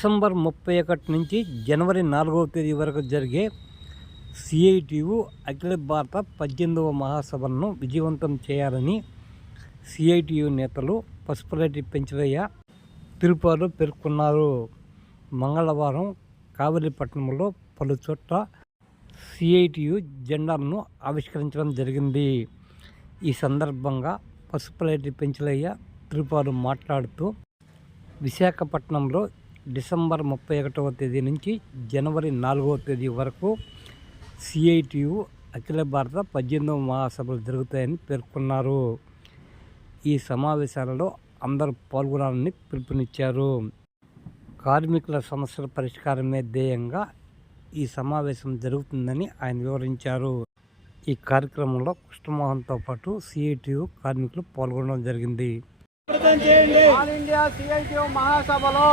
December ముప్పై ఒకటి నుంచి జనవరి నాలుగవ తేదీ వరకు జరిగే సిఐటియు అఖిల భారత పద్దెనిమిదవ మహాసభలను విజయవంతం చేయాలని సిఐటియు నేతలు పసుపురెడ్డి పెంచలయ్య తిరుపతిలో పేర్కొన్నారు. మంగళవారం కావలిపట్నంలో పలు చోట్ల సిఐటియు జెండాలను ఆవిష్కరించడం జరిగింది. ఈ సందర్భంగా పసుపులేటి పెంచలయ్య తిరుపాలు మాట్లాడుతూ విశాఖపట్నంలో డిసెంబర్ ముప్పై ఒకటవ తేదీ నుంచి జనవరి నాలుగవ తేదీ వరకు సిఐటియు అఖిల భారత పద్దెనిమిదవ మహాసభలు జరుగుతాయని పేర్కొన్నారు. ఈ సమావేశాలలో అందరూ పాల్గొనాలని పిలుపునిచ్చారు. కార్మికుల సమస్యల పరిష్కారమే ధ్యేయంగా ఈ సమావేశం జరుగుతుందని ఆయన వివరించారు. ఈ కార్యక్రమంలో కృష్ణమోహన్తో పాటు సిఐటియు కార్మికులు పాల్గొనడం జరిగింది. ఆల్ ఇండియా సిఐటియు మహాసభలో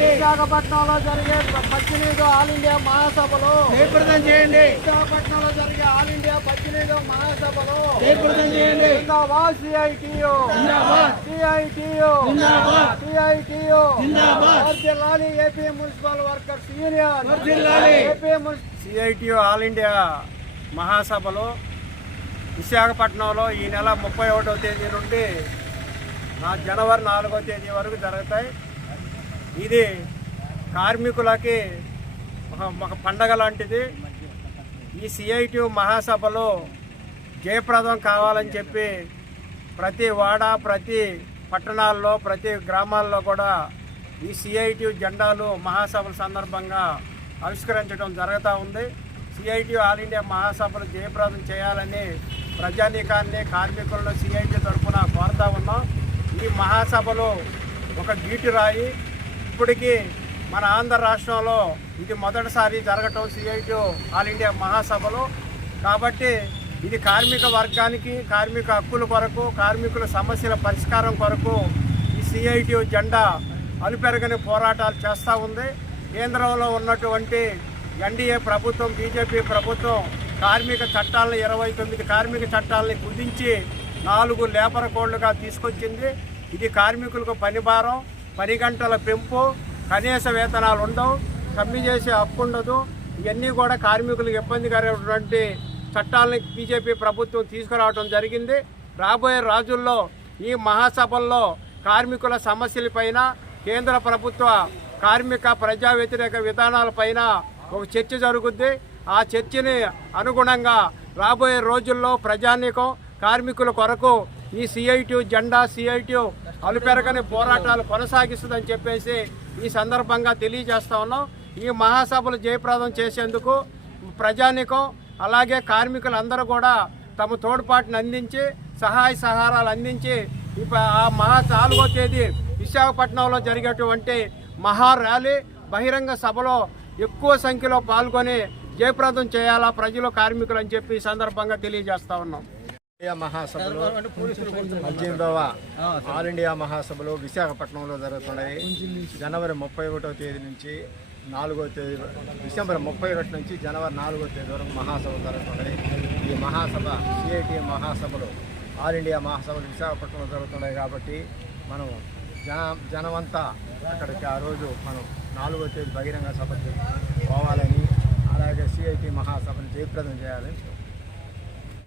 విశాఖపట్నంలో జరిగే పద్దెనిమిదో ఆల్ ఇండియా మహాసభలో రిప్రజెంట్ చేయండి. విశాఖపట్నంలో జరిగే ఆల్ ఇండియా పద్దెనిమిదో మహాసభలో రిప్రజెంట్ చేయండి. జిందాబాద్ సిఐటియు. జిందాబాద్. సిఐటియు. జిందాబాద్. సిఐటియు. జిందాబాద్. వర్ధిల్లాలి ఏపీ మున్సిపల్ వర్కర్స్ యూనియన్. వర్ధిల్లాలి. ఏపీ సిఐటియు ఆల్ ఇండియా మహాసభలో విశాఖపట్నంలో ఈ నెల ముప్పై ఒకటో తేదీ నుండి జనవరి నాలుగో తేదీ వరకు జరుగుతాయి. ఇది కార్మికులకి ఒక పండగ లాంటిది. ఈ సిఐటి మహాసభలో జయప్రదం కావాలని చెప్పి ప్రతి వాడ ప్రతి పట్టణాల్లో ప్రతి గ్రామాల్లో కూడా ఈ సిఐటి జెండాలు మహాసభల సందర్భంగా ఆవిష్కరించడం జరుగుతూ ఉంది. సిఐటి ఆల్ ఇండియా మహాసభలు జయప్రదం చేయాలని ప్రజానీకాన్ని కార్మికులను సిఐటి తరఫున కోరుతా ఉన్నాం. ఈ మహాసభలో ఒక గీటు రాయి. ఇప్పటికీ మన ఆంధ్ర రాష్ట్రంలో ఇది మొదటిసారి జరగటం సిఐటి ఆల్ ఇండియా మహాసభలో. కాబట్టి ఇది కార్మిక వర్గానికి కార్మిక హక్కుల కొరకు కార్మికుల సమస్యల పరిష్కారం కొరకు ఈ సిఐటి జెండా అలుపెరగని పోరాటాలు చేస్తూ ఉంది. కేంద్రంలో ఉన్నటువంటి ఎన్డీఏ ప్రభుత్వం బీజేపీ ప్రభుత్వం కార్మిక చట్టాలను ఇరవై తొమ్మిది కార్మిక చట్టాలని కుదించి నాలుగు లేబర్ కోడ్లుగా తీసుకొచ్చింది. ఇది కార్మికులకు పని భారం పని గంటల పెంపు కనీస వేతనాలు ఉండవు కమ్మి చేసే హక్కు ఉండదు. ఇవన్నీ కూడా కార్మికులకు ఇబ్బందికరమైనటువంటి చట్టాలని బీజేపీ ప్రభుత్వం తీసుకురావడం జరిగింది. రాబోయే రోజుల్లో ఈ మహాసభల్లో కార్మికుల సమస్యలపైన కేంద్ర ప్రభుత్వ కార్మిక ప్రజా వ్యతిరేక విధానాలపైన ఒక చర్చ జరుగుద్ది. ఆ చర్చని అనుగుణంగా రాబోయే రోజుల్లో ప్రజానీకం కార్మికుల కొరకు ఈ సిఐటి జెండా సిఐటి అలుపెరగని పోరాటాలు కొనసాగిస్తుందని చెప్పేసి ఈ సందర్భంగా తెలియజేస్తా ఉన్నాం. ఈ మహాసభలు జయప్రదం చేసేందుకు ప్రజానికం అలాగే కార్మికులందరూ కూడా తమ తోడ్పాటును అందించి సహాయ సహారాలు అందించి ఇప్ప- ఆ మహా నాలుగో తేదీ విశాఖపట్నంలో జరిగేటువంటి మహా ర్యాలీ బహిరంగ సభలో ఎక్కువ సంఖ్యలో పాల్గొని జయప్రదం చేయాలా ప్రజలు కార్మికులు అని చెప్పి ఈ సందర్భంగా తెలియజేస్తా ఉన్నాం. ఇండియా మహాసభలు పద్దెనిమిదవ ఆల్ ఇండియా మహాసభలు విశాఖపట్నంలో జరుగుతున్నాయి జనవరి ముప్పై ఒకటో తేదీ నుంచి నాలుగో తేదీ డిసెంబర్ ముప్పై ఒకటి నుంచి జనవరి నాలుగో తేదీ వరకు మహాసభలు జరుగుతున్నాయి ఈ మహాసభ సిఐటి మహాసభలు ఆల్ ఇండియా మహాసభలు విశాఖపట్నంలో జరుగుతున్నాయి కాబట్టి మనం జన జనమంతా అక్కడికి ఆ రోజు మనం నాలుగో తేదీ బహిరంగ సభకి పోవాలని అలాగే సిఐటి మహాసభను జయప్రదం చేయాలని